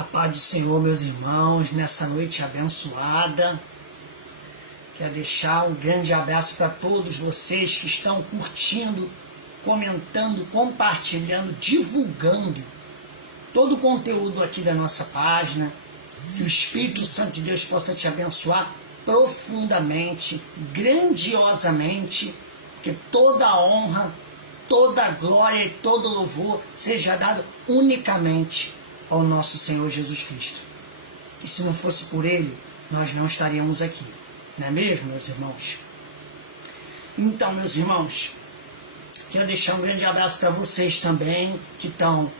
A paz do Senhor, meus irmãos, nessa noite abençoada. Quero deixar um grande abraço para todos vocês que estão curtindo, comentando, compartilhando, divulgando todo o conteúdo aqui da nossa página. Que o Espírito Santo de Deus possa te abençoar profundamente, grandiosamente, que toda a honra, toda a glória e todo o louvor seja dado unicamente ao nosso Senhor Jesus Cristo. E se não fosse por Ele, nós não estaríamos aqui. Não é mesmo, meus irmãos? Então, meus irmãos, quero deixar um grande abraço para vocês também, que estão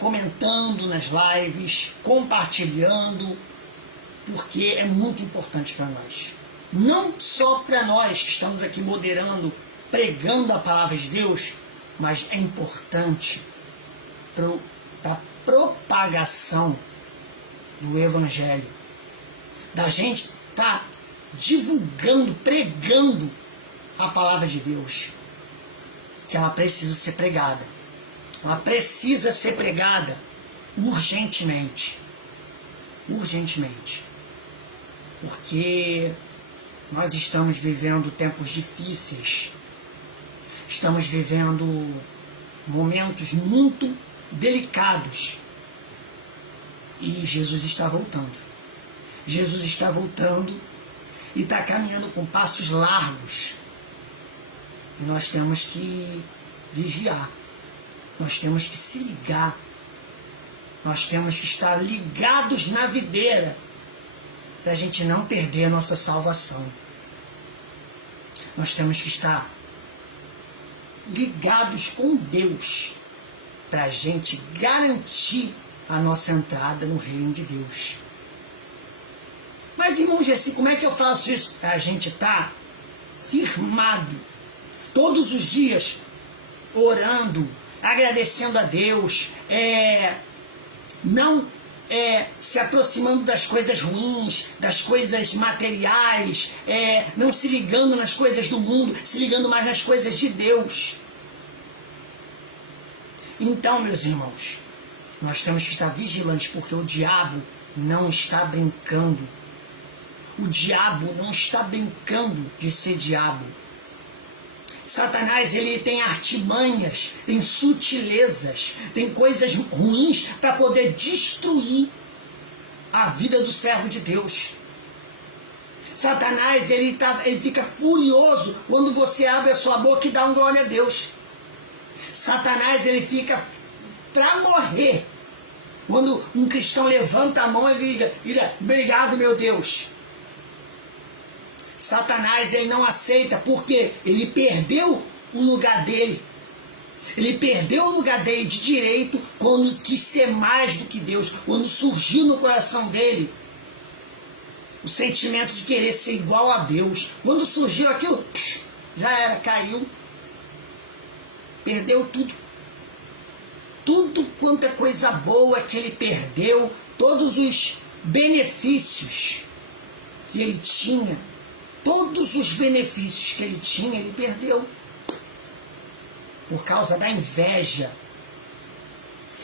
comentando nas lives, compartilhando, porque é muito importante para nós. Não só para nós que estamos aqui moderando, pregando a palavra de Deus, mas é importante para a propagação do Evangelho. Da gente estar divulgando, pregando a palavra de Deus. Que ela precisa ser pregada. Ela precisa ser pregada urgentemente. Urgentemente. Porque nós estamos vivendo tempos difíceis. Estamos vivendo momentos muito delicados. E Jesus está voltando. Jesus está voltando e está caminhando com passos largos. E nós temos que vigiar. Nós temos que se ligar. Nós temos que estar ligados na videira para a gente não perder a nossa salvação. Nós temos que estar ligados com Deus para a gente garantir a nossa entrada no reino de Deus. Mas, irmão Gessi, como é que eu faço isso? A gente está firmado todos os dias, orando, agradecendo a Deus, não se aproximando das coisas ruins, das coisas materiais, não se ligando nas coisas do mundo, se ligando mais nas coisas de Deus. Então, meus irmãos, nós temos que estar vigilantes, porque o diabo não está brincando. O diabo não está brincando de ser diabo. Satanás, ele tem artimanhas, tem sutilezas, tem coisas ruins para poder destruir a vida do servo de Deus. Satanás, ele fica furioso quando você abre a sua boca e dá um glória a Deus. Satanás, ele fica para morrer quando um cristão levanta a mão e diga, obrigado, meu Deus. Satanás, ele não aceita, porque ele perdeu o lugar dele. Ele perdeu o lugar dele de direito quando quis ser mais do que Deus. Quando surgiu no coração dele o sentimento de querer ser igual a Deus. Quando surgiu aquilo, já era, caiu. Perdeu tudo. Tudo quanto é coisa boa que ele perdeu, todos os benefícios que ele tinha, todos os benefícios que ele tinha, ele perdeu. Por causa da inveja.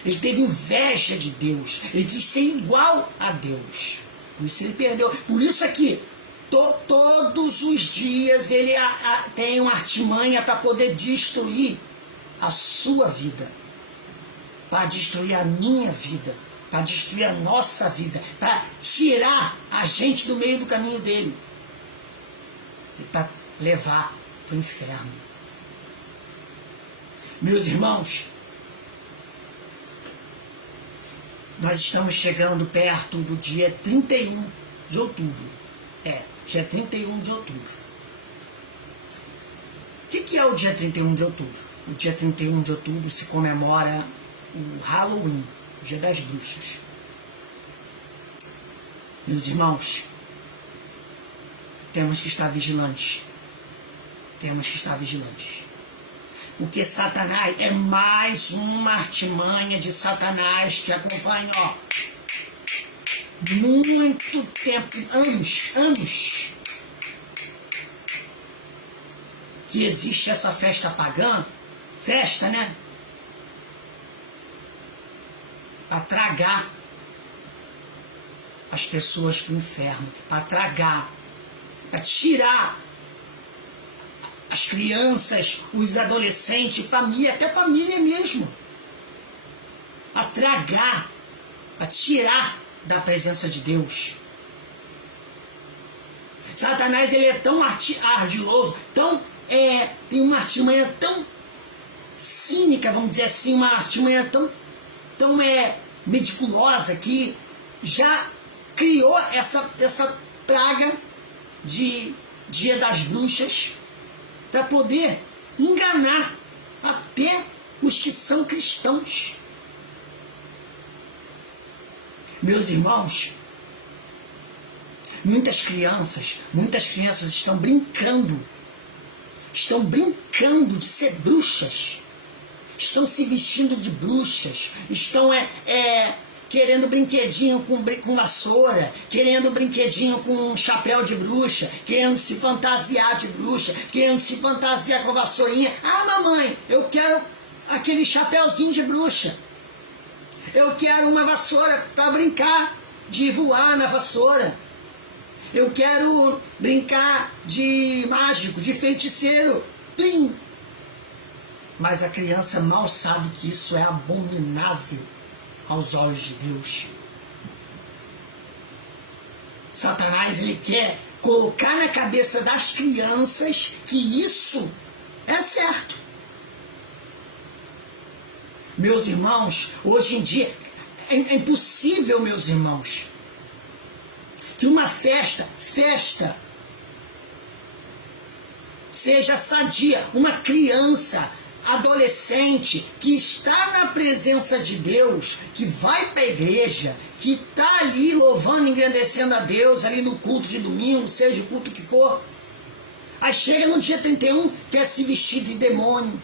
Ele teve inveja de Deus. Ele quis ser igual a Deus. Por isso ele perdeu. Por isso aqui, todos os dias ele tem uma artimanha para poder destruir a sua vida. Para destruir a minha vida. Para destruir a nossa vida. Para tirar a gente do meio do caminho dele. E para levar para o inferno. Meus irmãos, nós estamos chegando perto do dia 31 de outubro. Dia 31 de outubro. O que é o dia 31 de outubro? O dia 31 de outubro se comemora o Halloween, o Dia das Bruxas. Meus irmãos, temos que estar vigilantes. Temos que estar vigilantes. Porque Satanás é mais uma artimanha de Satanás que acompanha, muito tempo, anos, que existe essa festa pagã, né? A tragar as pessoas do inferno, para tragar, para tirar as crianças, os adolescentes, família, até família mesmo, a tragar, a tirar da presença de Deus. Satanás, ele é tão ardiloso, tem uma artimanha tão cínica, vamos dizer assim, uma artimanha tão meticulosa, que já criou essa praga de Dia das Bruxas para poder enganar até os que são cristãos. Meus irmãos, muitas crianças estão brincando de ser bruxas, estão se vestindo de bruxas, estão querendo brinquedinho com vassoura, querendo brinquedinho com chapéu de bruxa, querendo se fantasiar de bruxa, querendo se fantasiar com vassourinha. Ah, mamãe, eu quero aquele chapéuzinho de bruxa. Eu quero uma vassoura para brincar de voar na vassoura. Eu quero brincar de mágico, de feiticeiro. Plim! Mas a criança mal sabe que isso é abominável aos olhos de Deus. Satanás, ele quer colocar na cabeça das crianças que isso é certo. Meus irmãos, hoje em dia é impossível, meus irmãos, que uma festa seja sadia. Uma criança, adolescente, que está na presença de Deus, que vai para a igreja, que está ali louvando, engrandecendo a Deus, ali no culto de domingo, seja o culto que for, aí chega no dia 31, quer se vestir de demônio,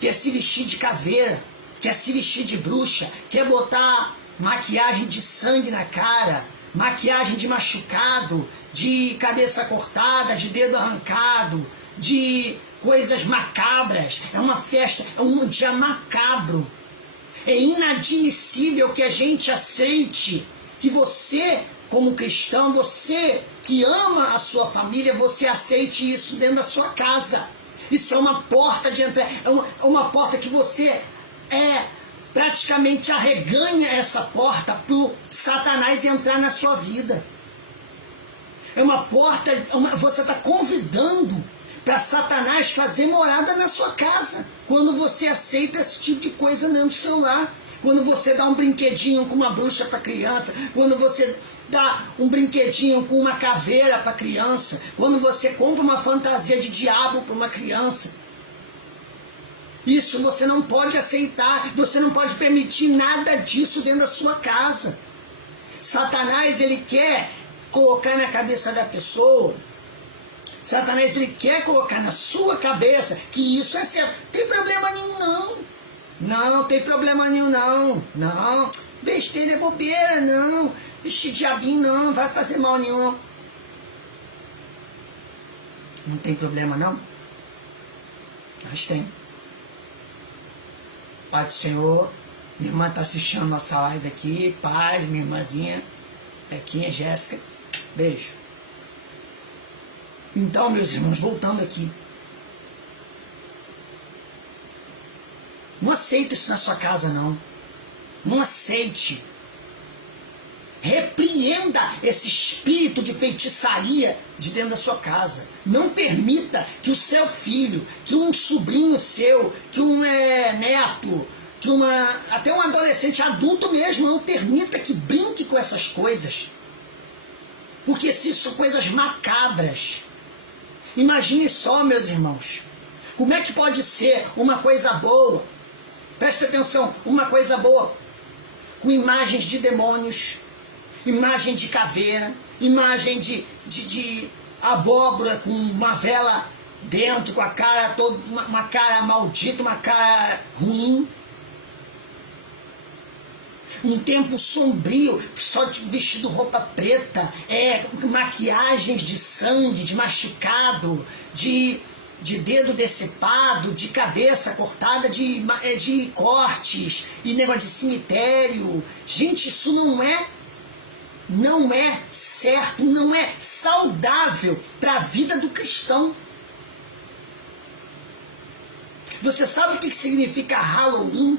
quer se vestir de caveira, quer se vestir de bruxa, quer botar maquiagem de sangue na cara, maquiagem de machucado, de cabeça cortada, de dedo arrancado, de coisas macabras. É uma festa, é um dia macabro. É inadmissível que a gente aceite, que você, como cristão, você que ama a sua família, você aceite isso dentro da sua casa. Isso é uma porta de entrada, é uma porta que você praticamente arreganha essa porta para o Satanás entrar na sua vida. É uma porta, você está convidando para Satanás fazer morada na sua casa, quando você aceita esse tipo de coisa dentro do seu lar, quando você dá um brinquedinho com uma bruxa para criança, quando você dá um brinquedinho com uma caveira para criança, quando você compra uma fantasia de diabo para uma criança. Isso você não pode aceitar, você não pode permitir nada disso dentro da sua casa. Satanás, ele quer colocar na cabeça da pessoa, Satanás, ele quer colocar na sua cabeça que isso é certo. Tem problema nenhum, não. Não tem problema nenhum, não. Não, besteira é bobeira, não. Ixi, diabinho, não vai fazer mal nenhum, não. Não tem problema, não? Mas tem. Pai do Senhor, minha irmã está assistindo nossa live aqui, paz, minha irmãzinha, Bequinha, Jéssica, beijo. Então, meus irmãos, voltando aqui, não aceite isso na sua casa, não. Não aceite. Repreenda esse espírito de feitiçaria de dentro da sua casa. Não permita que o seu filho, que um sobrinho seu, que um neto, que até um adolescente adulto mesmo, não permita que brinque com essas coisas. Porque isso são coisas macabras. Imagine só, meus irmãos, como é que pode ser uma coisa boa, preste atenção, uma coisa boa, com imagens de demônios, imagem de caveira, imagem de abóbora com uma vela dentro, com a cara toda, uma cara maldita, uma cara ruim. Um tempo sombrio, só de vestido roupa preta, maquiagens de sangue, de machucado, de dedo decepado, de cabeça cortada, de cortes, e negócio de cemitério. Gente, isso não é não é certo, não é saudável para a vida do cristão. Você sabe o que significa Halloween?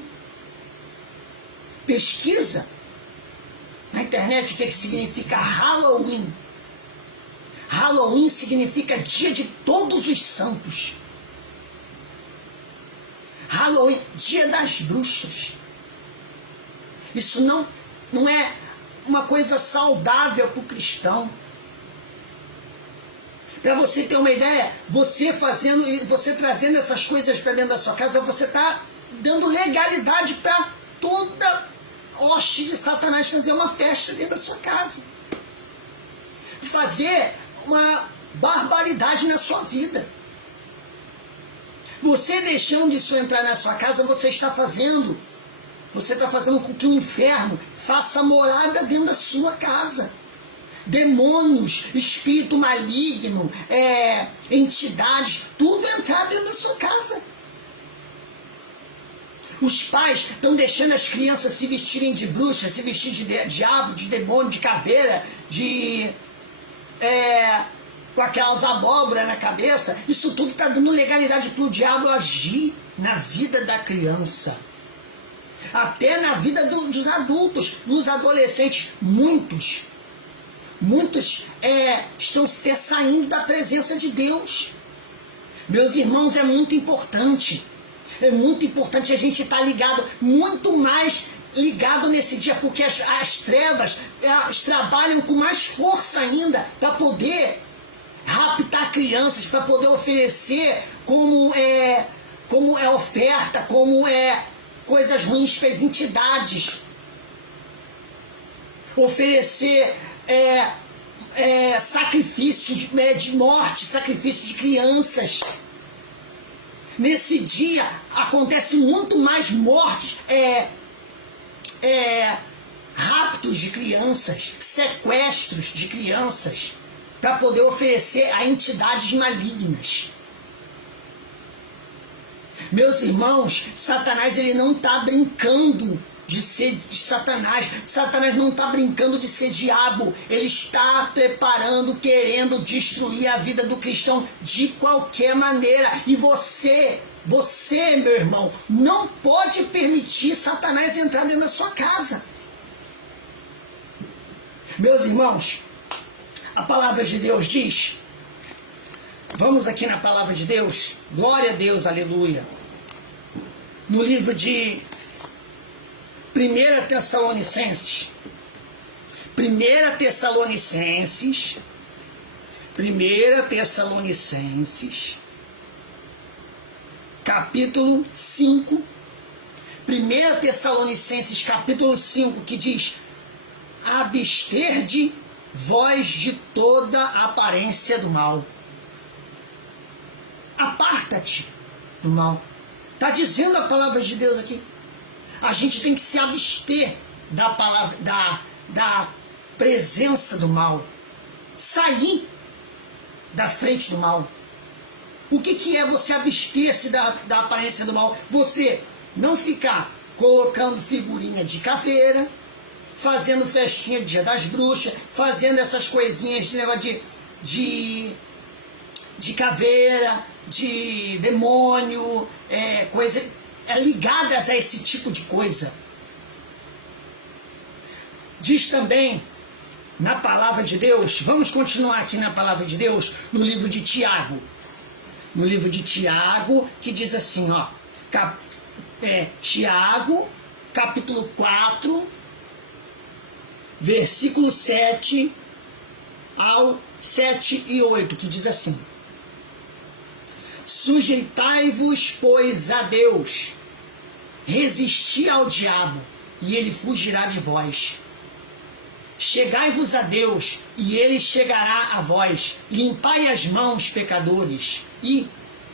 Pesquisa na internet o que significa Halloween. Halloween significa dia de todos os santos. Halloween, dia das bruxas. Isso não é uma coisa saudável para o cristão. Para você ter uma ideia, você trazendo essas coisas para dentro da sua casa, você está dando legalidade para toda hoste de Satanás fazer uma festa dentro da sua casa. Fazer uma barbaridade na sua vida. Você deixando isso entrar na sua casa, você está fazendo com que o inferno faça morada dentro da sua casa. Demônios, espírito maligno, entidades, tudo entrar dentro da sua casa. Os pais estão deixando as crianças se vestirem de bruxa, se vestir de diabo, de demônio, de caveira, com aquelas abóboras na cabeça. Isso tudo está dando legalidade para o diabo agir na vida da criança. Até na vida dos adultos, dos adolescentes. Muitos estão até saindo da presença de Deus. Meus irmãos, é muito importante. É muito importante a gente estar ligado, muito mais ligado nesse dia, porque as trevas trabalham com mais força ainda para poder raptar crianças, para poder oferecer como oferta, coisas ruins para as entidades. Oferecer sacrifício de morte, sacrifício de crianças. Nesse dia acontece muito mais mortes, raptos de crianças, sequestros de crianças, para poder oferecer a entidades malignas. Meus irmãos, Satanás ele não está brincando de ser de Satanás. Satanás não está brincando de ser diabo. Ele está preparando, querendo destruir a vida do cristão de qualquer maneira. E você, meu irmão, não pode permitir Satanás entrar dentro da sua casa. Meus irmãos, a palavra de Deus diz, vamos aqui na palavra de Deus, glória a Deus, aleluia. No livro de 1 Tessalonicenses, capítulo 5, 1 Tessalonicenses, capítulo 5, que diz, abster-de vós de toda aparência do mal. Aparta-te do mal. Está dizendo a palavra de Deus aqui. A gente tem que se abster da palavra, da presença do mal. Sair da frente do mal. O que é você abster-se da aparência do mal? Você não ficar colocando figurinha de caveira, fazendo festinha de Dia das Bruxas, fazendo essas coisinhas de negócio de caveira, de demônio, coisas ligadas a esse tipo de coisa. Diz também na palavra de Deus, vamos continuar aqui na palavra de Deus, no livro de Tiago. No livro de Tiago, que diz assim, ó, Tiago, capítulo 4, versículo 7 ao 7 e 8, que diz assim: sujeitai-vos, pois, a Deus, resisti ao diabo, e ele fugirá de vós. Chegai-vos a Deus, e ele chegará a vós. Limpai as mãos, pecadores, e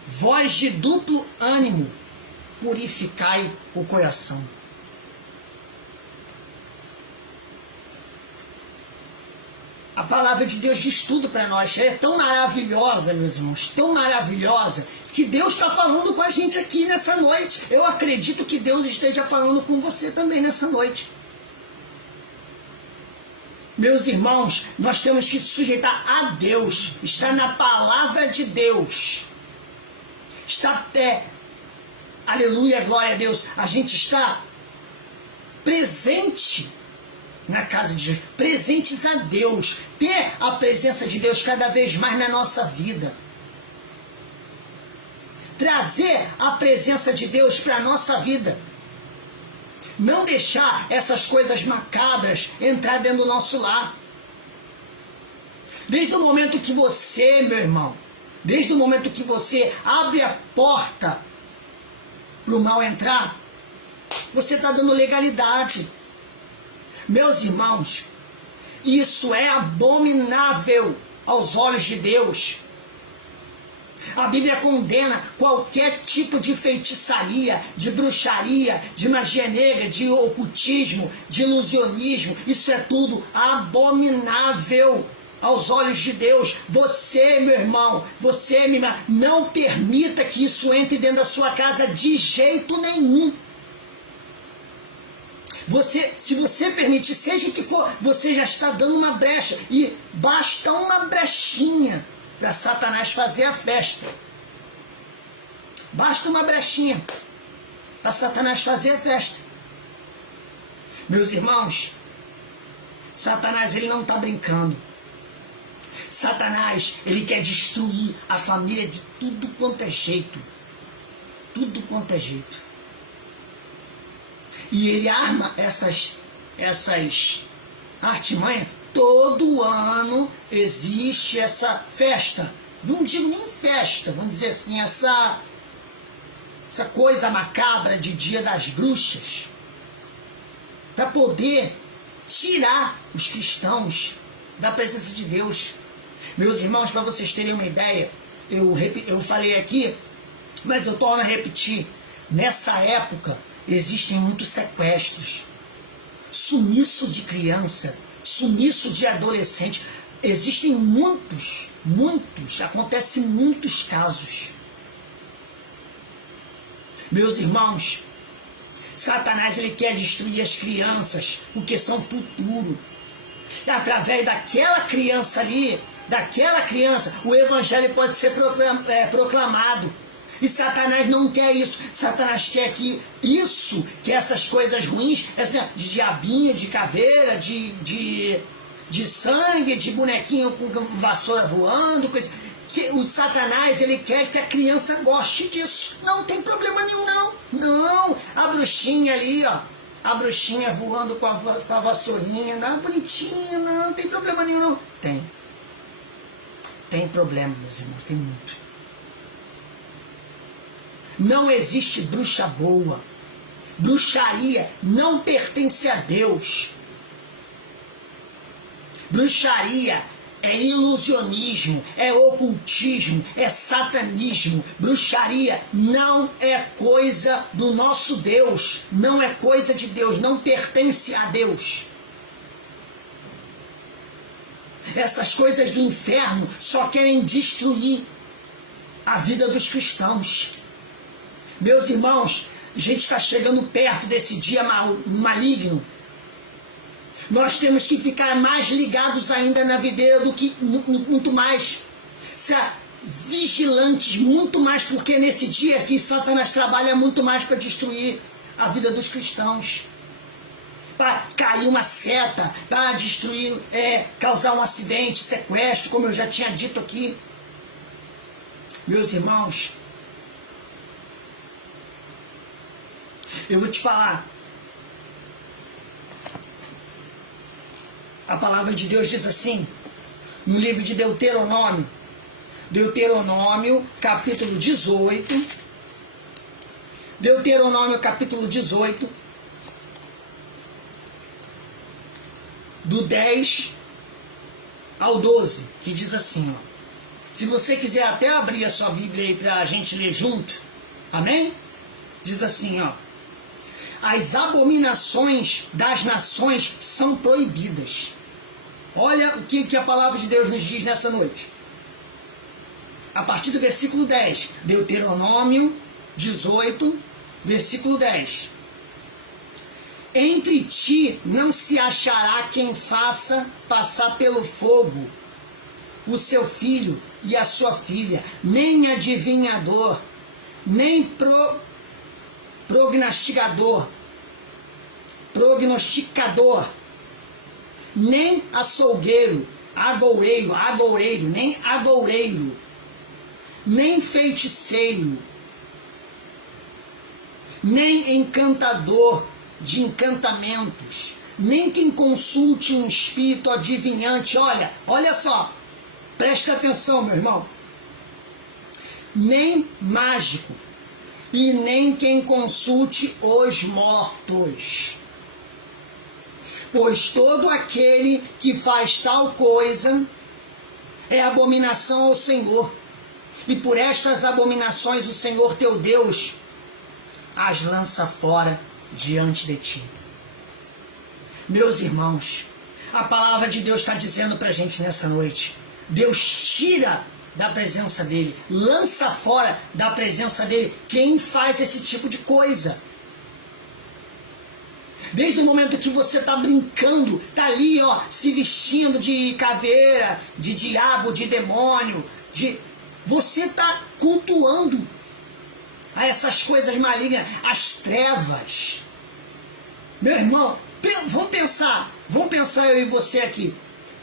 vós de duplo ânimo, purificai o coração. A palavra de Deus diz tudo para nós. Ela é tão maravilhosa, meus irmãos, tão maravilhosa, que Deus está falando com a gente aqui nessa noite. Eu acredito que Deus esteja falando com você também nessa noite. Meus irmãos, nós temos que sujeitar a Deus. Está na palavra de Deus. Está, aleluia, glória a Deus. A gente está presente na casa de Deus, presentes a Deus. Ter a presença de Deus cada vez mais na nossa vida. Trazer a presença de Deus para a nossa vida. Não deixar essas coisas macabras entrar dentro do nosso lar. Desde o momento que você, meu irmão, desde o momento que você abre a porta para o mal entrar, você está dando legalidade. Meus irmãos, isso é abominável aos olhos de Deus. A Bíblia condena qualquer tipo de feitiçaria, de bruxaria, de magia negra, de ocultismo, de ilusionismo. Isso é tudo abominável aos olhos de Deus. Você, meu irmão, você, minha irmã, não permita que isso entre dentro da sua casa de jeito nenhum. Se você permitir, seja o que for, você já está dando uma brecha. E basta uma brechinha para Satanás fazer a festa. Basta uma brechinha para Satanás fazer a festa. Meus irmãos, Satanás, ele não está brincando. Satanás, ele quer destruir a família de tudo quanto é jeito. Tudo quanto é jeito. E ele arma essas artimanhas. Todo ano existe essa festa. Não digo nem festa, vamos dizer assim, essa coisa macabra de Dia das Bruxas, para poder tirar os cristãos da presença de Deus. Meus irmãos, para vocês terem uma ideia, eu falei aqui, mas eu torno a repetir, nessa época existem muitos sequestros, sumiço de criança, sumiço de adolescente. Existem muitos, acontecem muitos casos. Meus irmãos, Satanás, ele quer destruir as crianças, porque são futuro. Através daquela criança ali, o evangelho pode ser proclamado. E Satanás não quer isso. Satanás quer que essas coisas ruins, de diabinho, de caveira, de sangue, de bonequinho com vassoura voando, coisa. O Satanás, ele quer que a criança goste disso. Não tem problema nenhum, não. Não, a bruxinha ali, ó. A bruxinha voando com a vassourinha, não, bonitinha, não tem problema nenhum, não. Tem problema, meus irmãos, tem muito. Não existe bruxa boa. Bruxaria não pertence a Deus. Bruxaria é ilusionismo, é ocultismo, é satanismo. Bruxaria não é coisa do nosso Deus, não é coisa de Deus, não pertence a Deus. Essas coisas do inferno só querem destruir a vida dos cristãos. Meus irmãos, a gente está chegando perto desse dia maligno. Nós temos que ficar mais ligados ainda na videira do que muito mais. Vigilantes muito mais, porque nesse dia que Satanás trabalha muito mais para destruir a vida dos cristãos. Para cair uma seta, para destruir, causar um acidente, sequestro, como eu já tinha dito aqui. Meus irmãos, eu vou te falar. A palavra de Deus diz assim, no livro de Deuteronômio, capítulo 18, Deuteronômio, capítulo 18, do 10 ao 12, que diz assim, ó. Se você quiser até abrir a sua Bíblia aí para a gente ler junto, amém? Diz assim, ó. As abominações das nações são proibidas. Olha o que a palavra de Deus nos diz nessa noite. A partir do versículo 10. Deuteronômio 18, versículo 10. entre ti não se achará quem faça passar pelo fogo o seu filho e a sua filha, nem adivinhador, nem prognosticador, nem açougueiro, agoureiro, nem feiticeiro, nem encantador de encantamentos, nem quem consulte um espírito adivinhante. Olha só, presta atenção, meu irmão. Nem mágico, e nem quem consulte os mortos. Pois todo aquele que faz tal coisa é abominação ao Senhor. E por estas abominações o Senhor teu Deus as lança fora diante de ti. Meus irmãos, a palavra de Deus está dizendo para a gente nessa noite: Deus tira da presença dele, lança fora da presença dele quem faz esse tipo de coisa. Desde o momento que você está brincando, está ali, se vestindo de caveira, de diabo, de demônio, você está cultuando a essas coisas malignas, as trevas. Meu irmão, vamos pensar eu e você aqui.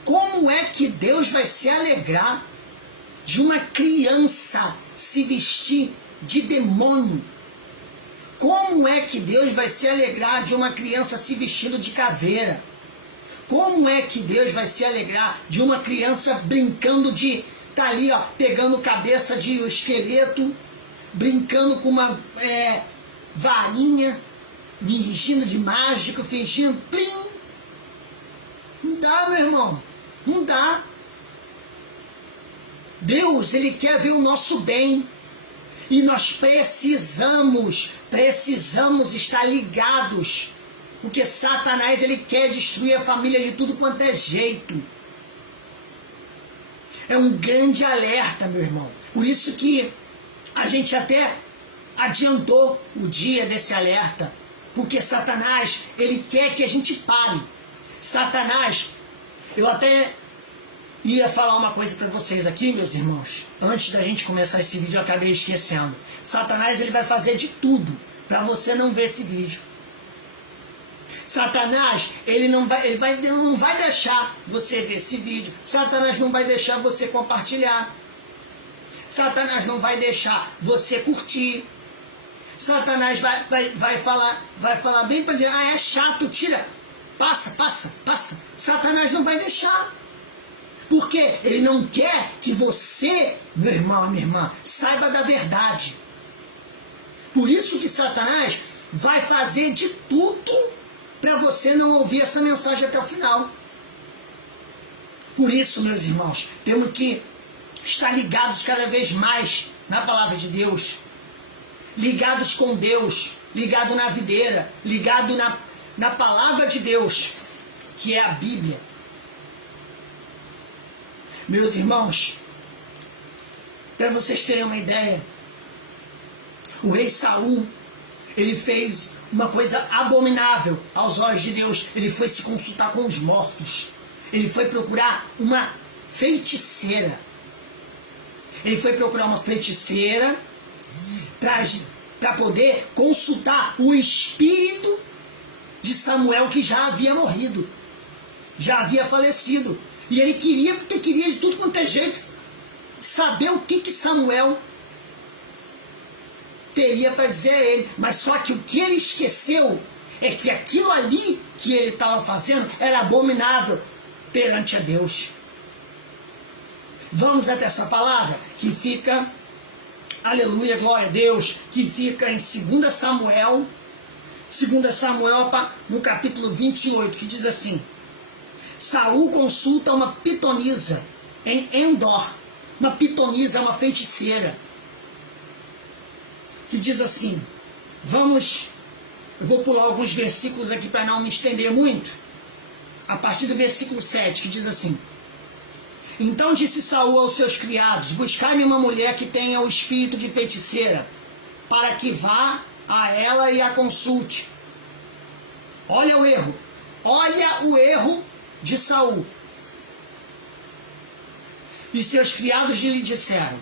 Como é que Deus vai se alegrar de uma criança se vestir de demônio? Como é que Deus vai se alegrar de uma criança se vestindo de caveira? Como é que Deus vai se alegrar de uma criança brincando de... tá ali, pegando cabeça de esqueleto, brincando com uma varinha, fingindo de mágico, fingindo... Plim! Não dá, meu irmão. Não dá. Deus, Ele quer ver o nosso bem. E nós precisamos estar ligados. Porque Satanás, ele quer destruir a família de tudo quanto é jeito. É um grande alerta, meu irmão. Por isso que a gente até adiantou o dia desse alerta. Porque Satanás, ele quer que a gente pare. Satanás, eu até ia falar uma coisa para vocês aqui, meus irmãos. Antes da gente começar esse vídeo, eu acabei esquecendo. Satanás, ele vai fazer de tudo para você não ver esse vídeo. Satanás, ele não vai deixar você ver esse vídeo. Satanás não vai deixar você compartilhar. Satanás não vai deixar você curtir. Satanás vai falar bem para dizer, é chato, tira, passa. Satanás não vai deixar. Porque ele não quer que você, meu irmão, minha irmã, saiba da verdade. Por isso que Satanás vai fazer de tudo para você não ouvir essa mensagem até o final. Por isso, meus irmãos, temos que estar ligados cada vez mais na palavra de Deus. Ligados com Deus, ligado na videira, ligado na palavra de Deus, que é a Bíblia. Meus irmãos, para vocês terem uma ideia, o rei Saul, ele fez uma coisa abominável aos olhos de Deus. Ele foi se consultar com os mortos. Ele foi procurar uma feiticeira. Ele foi procurar uma feiticeira para poder consultar o espírito de Samuel, que já havia morrido, já havia falecido. E ele queria de tudo quanto é jeito saber o que Samuel teria para dizer a ele. Mas só que o que ele esqueceu é que aquilo ali que ele estava fazendo era abominável perante a Deus. Vamos até essa palavra que fica, aleluia, glória a Deus, que fica em 2 Samuel, no capítulo 28, que diz assim: Saul consulta uma pitonisa em Endor. Uma pitonisa é uma feiticeira. Que diz assim, eu vou pular alguns versículos aqui para não me estender muito. A partir do versículo 7, que diz assim: Então disse Saul aos seus criados, buscai-me uma mulher que tenha o espírito de feiticeira, para que vá a ela e a consulte. Olha o erro. Olha o erro de Saul. E seus criados lhe disseram: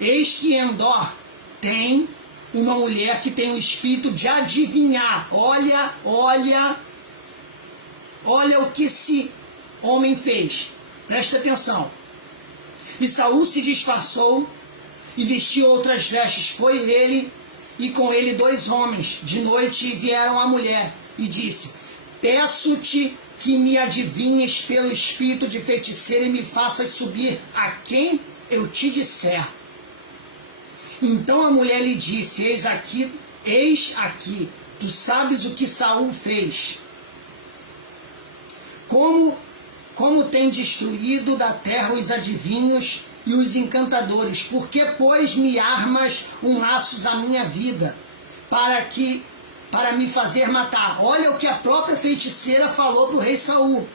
eis que Endor tem uma mulher que tem o espírito de adivinhar. Olha o que esse homem fez. Presta atenção. E Saul se disfarçou e vestiu outras vestes. Foi ele e com ele 2 homens. De noite vieram a mulher e disse: peço-te que me adivinhes pelo espírito de feiticeira e me faças subir a quem eu te disser. Então a mulher lhe disse: eis aqui, tu sabes o que Saul fez. Como tem destruído da terra os adivinhos e os encantadores, por que, pois, me armas laços à minha vida, para me fazer matar? Olha o que a própria feiticeira falou para o rei Saul.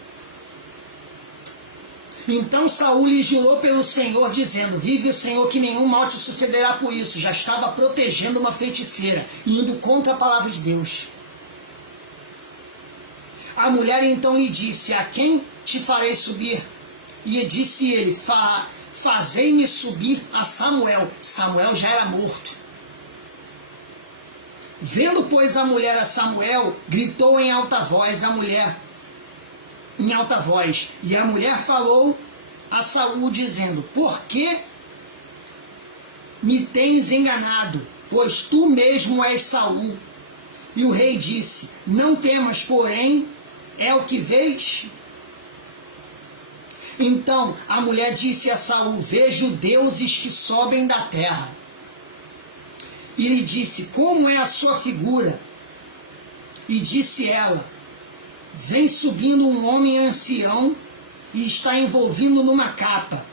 Então Saul lhe jurou pelo Senhor, dizendo: vive o Senhor que nenhum mal te sucederá por isso. Já estava protegendo uma feiticeira, indo contra a palavra de Deus. A mulher então lhe disse: a quem te farei subir? E disse ele: fazei-me subir a Samuel. Samuel já era morto. Vendo, pois, a mulher a Samuel, gritou em alta voz e a mulher falou a Saul, dizendo: por que me tens enganado? Pois tu mesmo és Saul. E o rei disse: não temas, porém, é o que vês? Então a mulher disse a Saul: vejo deuses que sobem da terra. E lhe disse: como é a sua figura? E disse ela: vem subindo um homem ancião e está envolvido numa capa.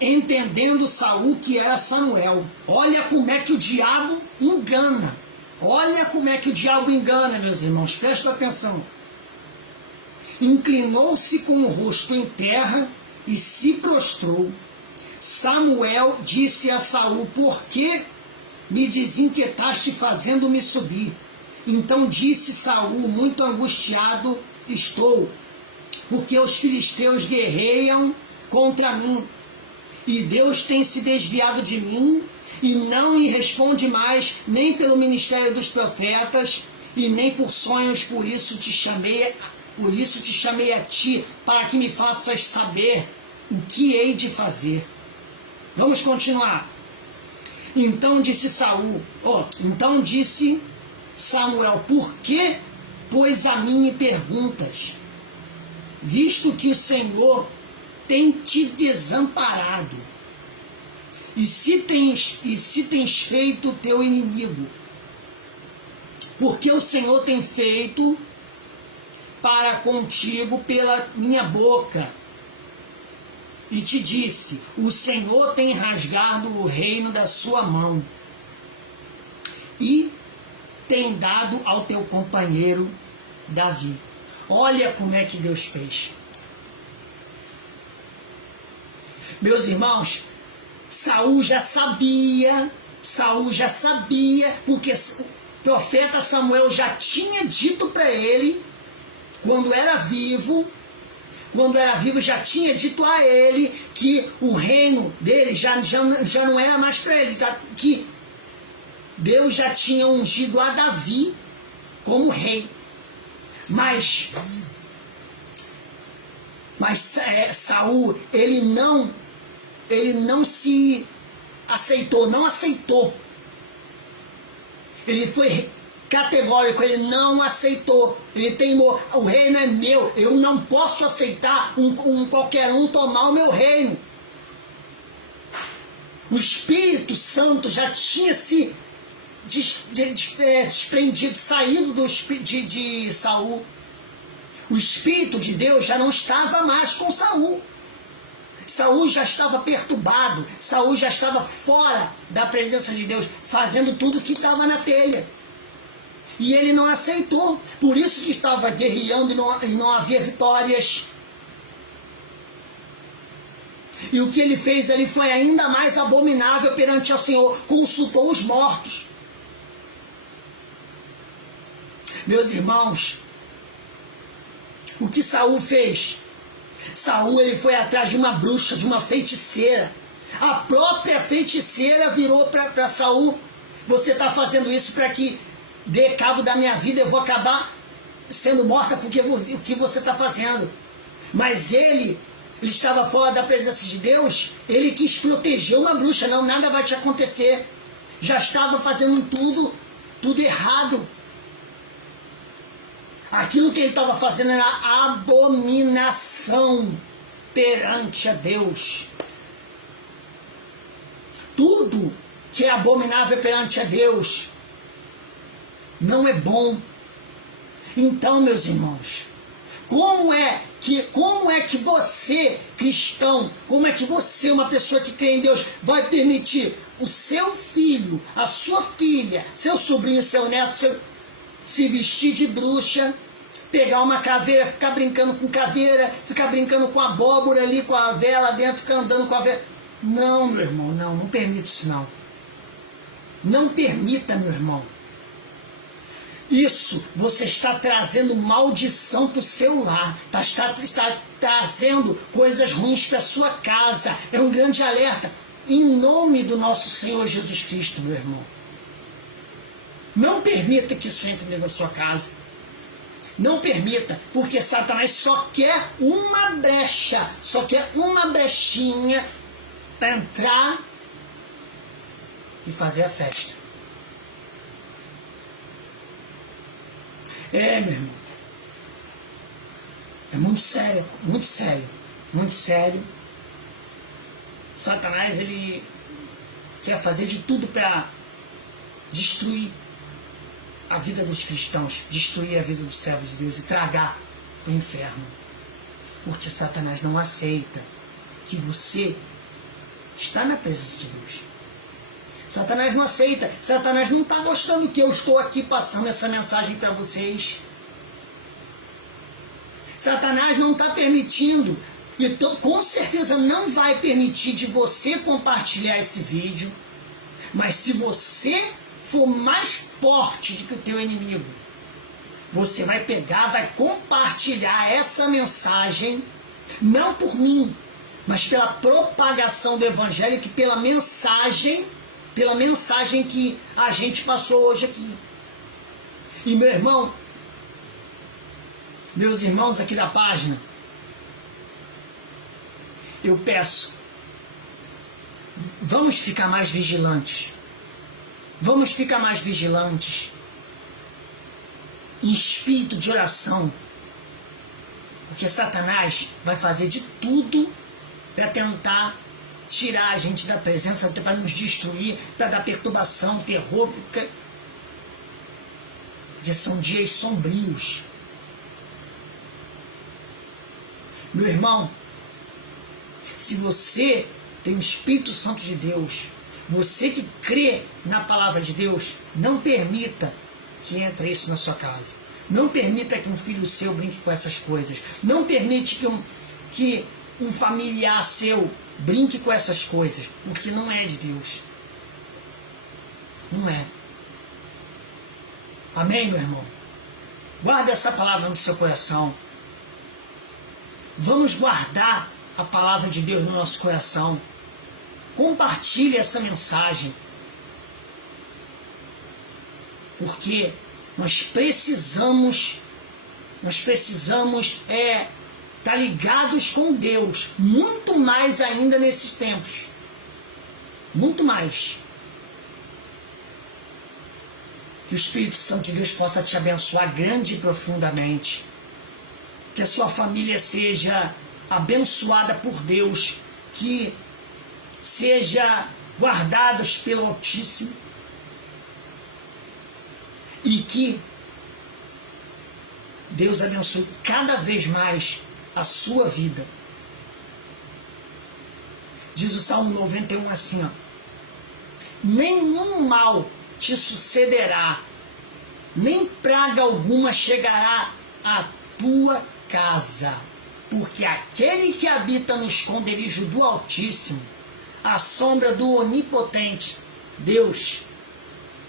Entendendo Saul que era Samuel. Olha como é que o diabo engana. Olha como é que o diabo engana, meus irmãos. Presta atenção. Inclinou-se com o rosto em terra e se prostrou. Samuel disse a Saul: por que me desinquietaste fazendo-me subir? Então disse Saul, muito angustiado estou, porque os filisteus guerreiam contra mim, e Deus tem se desviado de mim, e não me responde mais, nem pelo ministério dos profetas, e nem por sonhos. Por isso te chamei a ti, para que me faças saber o que hei de fazer. Vamos continuar. Então disse Samuel: por que, pois, a mim me perguntas, visto que o Senhor tem te desamparado, e se tens feito teu inimigo? Porque o Senhor tem feito para contigo pela minha boca. E te disse: o Senhor tem rasgado o reino da sua mão, e tem dado ao teu companheiro Davi. Olha como é que Deus fez. Meus irmãos, Saul já sabia, porque o profeta Samuel já tinha dito para ele, quando era vivo, já tinha dito a ele que o reino dele já não era mais para ele, que Deus já tinha ungido a Davi como rei. Mas Saul, ele não se aceitou, não aceitou. Ele foi categórico, ele não aceitou, ele teimou: o reino é meu, eu não posso aceitar qualquer um tomar o meu reino. O Espírito Santo já tinha se desprendido, saído de Saul. O Espírito de Deus já não estava mais com Saul. Saul já estava perturbado, Saul já estava fora da presença de Deus, fazendo tudo que estava na telha. E ele não aceitou, por isso que estava guerreando e não havia vitórias. E o que ele fez ali foi ainda mais abominável perante o Senhor: consultou os mortos. Meus irmãos, o que Saul fez? Saul, ele foi atrás de uma bruxa, de uma feiticeira. A própria feiticeira virou para Saul: você está fazendo isso para que dê cabo da minha vida, eu vou acabar sendo morta porque o que você está fazendo. Mas ele estava fora da presença de Deus, ele quis proteger uma bruxa. Não, nada vai te acontecer. Já estava fazendo tudo errado. Aquilo que ele estava fazendo era abominação perante a Deus. Tudo que é abominável perante a Deus não é bom. Então, meus irmãos, como é que você, cristão, como é que você, uma pessoa que crê em Deus, vai permitir o seu filho, a sua filha, seu sobrinho, seu neto, se vestir de bruxa, pegar uma caveira, ficar brincando com caveira, ficar brincando com abóbora ali, com a vela dentro, ficar andando com a vela? Não, meu irmão, não permita isso não. Não permita, meu irmão. Isso, você está trazendo maldição para o seu lar, está trazendo coisas ruins para a sua casa. É um grande alerta, em nome do nosso Senhor Jesus Cristo, meu irmão. Não permita que isso entre dentro da sua casa. Não permita, porque Satanás só quer uma brecha, só quer uma brechinha para entrar e fazer a festa. Meu irmão. É muito sério, muito sério, muito sério. Satanás, ele quer fazer de tudo para destruir a vida dos cristãos, destruir a vida dos servos de Deus e tragar para o inferno. Porque Satanás não aceita que você está na presença de Deus. Satanás não aceita. Satanás não está gostando que eu estou aqui passando essa mensagem para vocês. Satanás não está permitindo. Então, com certeza não vai permitir de você compartilhar esse vídeo. Mas se você for mais forte do que o teu inimigo, você vai pegar, vai compartilhar essa mensagem, não por mim, mas pela propagação do evangelho, que pela mensagem que a gente passou hoje aqui. E meu irmão, meus irmãos aqui da página, eu peço, vamos ficar mais vigilantes. Vamos ficar mais vigilantes em espírito de oração, porque Satanás vai fazer de tudo para tentar tirar a gente da presença, para nos destruir, para dar perturbação, terror, porque são dias sombrios. Meu irmão, se você tem o Espírito Santo de Deus, você que crê na palavra de Deus, não permita que entre isso na sua casa. Não permita que um filho seu brinque com essas coisas. Não permite que um familiar seu brinque com essas coisas, porque não é de Deus. Não é. Amém, meu irmão? Guarda essa palavra no seu coração. Vamos guardar a palavra de Deus no nosso coração. Compartilhe essa mensagem. Porque nós precisamos estar ligados com Deus, muito mais ainda nesses tempos. Muito mais. Que o Espírito Santo de Deus possa te abençoar grande e profundamente. Que a sua família seja abençoada por Deus, que seja guardados pelo Altíssimo e que Deus abençoe cada vez mais a sua vida. Diz o Salmo 91 assim, ó: nenhum mal te sucederá, nem praga alguma chegará à tua casa, porque aquele que habita no esconderijo do Altíssimo, à sombra do Onipotente, Deus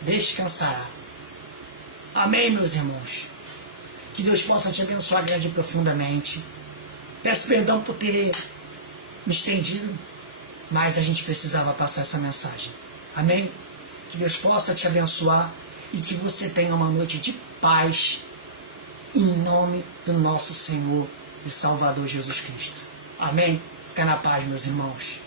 descansará. Amém, meus irmãos? Que Deus possa te abençoar grande e profundamente. Peço perdão por ter me estendido, mas a gente precisava passar essa mensagem. Amém? Que Deus possa te abençoar e que você tenha uma noite de paz em nome do nosso Senhor e Salvador Jesus Cristo. Amém? Fica na paz, meus irmãos.